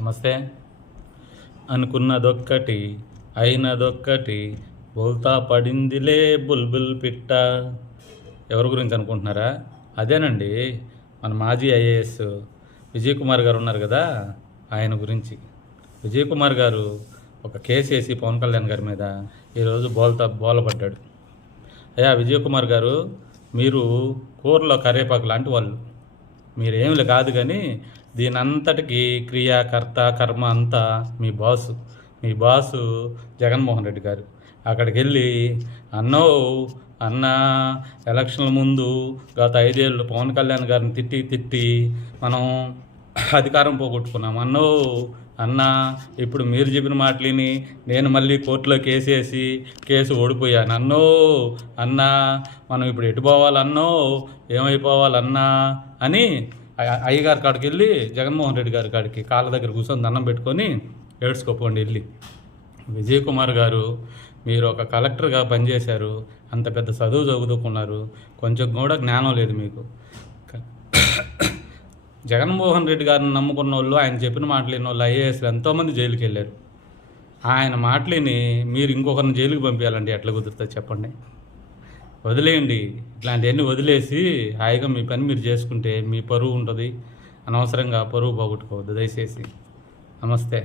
నమస్తే. అనుకున్నదొక్కటి అయినదొక్కటి బోల్తా పడిందిలే బుల్బుల్ పిట్ట. ఎవరి గురించి అనుకుంటున్నారా? అదేనండి, మన మాజీ ఐఏఎస్ విజయ్ కుమార్ గారు ఉన్నారు కదా, ఆయన గురించి. విజయ్ కుమార్ గారు ఒక కేసు వేసి పవన్ కళ్యాణ్ గారి మీద ఈరోజు బోలపడ్డాడు. అయ్యా విజయ్ కుమార్ గారు, మీరు కూరలో కరేపాకు లాంటి వాళ్ళు. మీరేమిలే కాదు, కానీ దీని అంతటికి క్రియాకర్త కర్మ అంతా మీ బాసు జగన్మోహన్ రెడ్డి గారు. అక్కడికి వెళ్ళి అన్నా ఎలక్షన్ల ముందు గత 5 ఏళ్ళు పవన్ కళ్యాణ్ గారిని తిట్టి మనం అధికారం పోగొట్టుకున్నాం. అన్నా ఇప్పుడు మీరు చెప్పిన మాటలిని నేను మళ్ళీ కోర్టులో కేసు ఓడిపోయాను. అన్నా మనం ఇప్పుడు ఎటు పోవాలన్నో ఏమైపోవాలన్నా అని అయ్యగారి కాడికి వెళ్ళి జగన్మోహన్ రెడ్డి గారి కాడికి కాళ్ళ దగ్గర కూర్చొని దండం పెట్టుకొని ఏడ్చుకోపోండి వెళ్ళి. విజయ్ కుమార్ గారు, మీరు ఒక కలెక్టర్గా పనిచేశారు, అంత పెద్ద చదువు చదువుకున్నారు, కొంచెం కూడా జ్ఞానం లేదు మీకు. జగన్మోహన్ రెడ్డి గారిని నమ్ముకున్న వాళ్ళు, ఆయన చెప్పిన మాటలు విన్న వాళ్ళు ఐఏఎస్లు ఎంతోమంది జైలుకి వెళ్ళారు. ఆయన మాటలిని మీరు ఇంకొకరిని జైలుకి పంపించాలండి, ఎట్లా కుదురుతుంది చెప్పండి? వదిలేయండి, ఇట్లాంటివన్నీ వదిలేసి హాయిగా మీ పని మీరు చేసుకుంటే మీ పరువు ఉంటుంది. అనవసరంగా పరువు పోగొట్టుకోవద్దు దయచేసి. నమస్తే.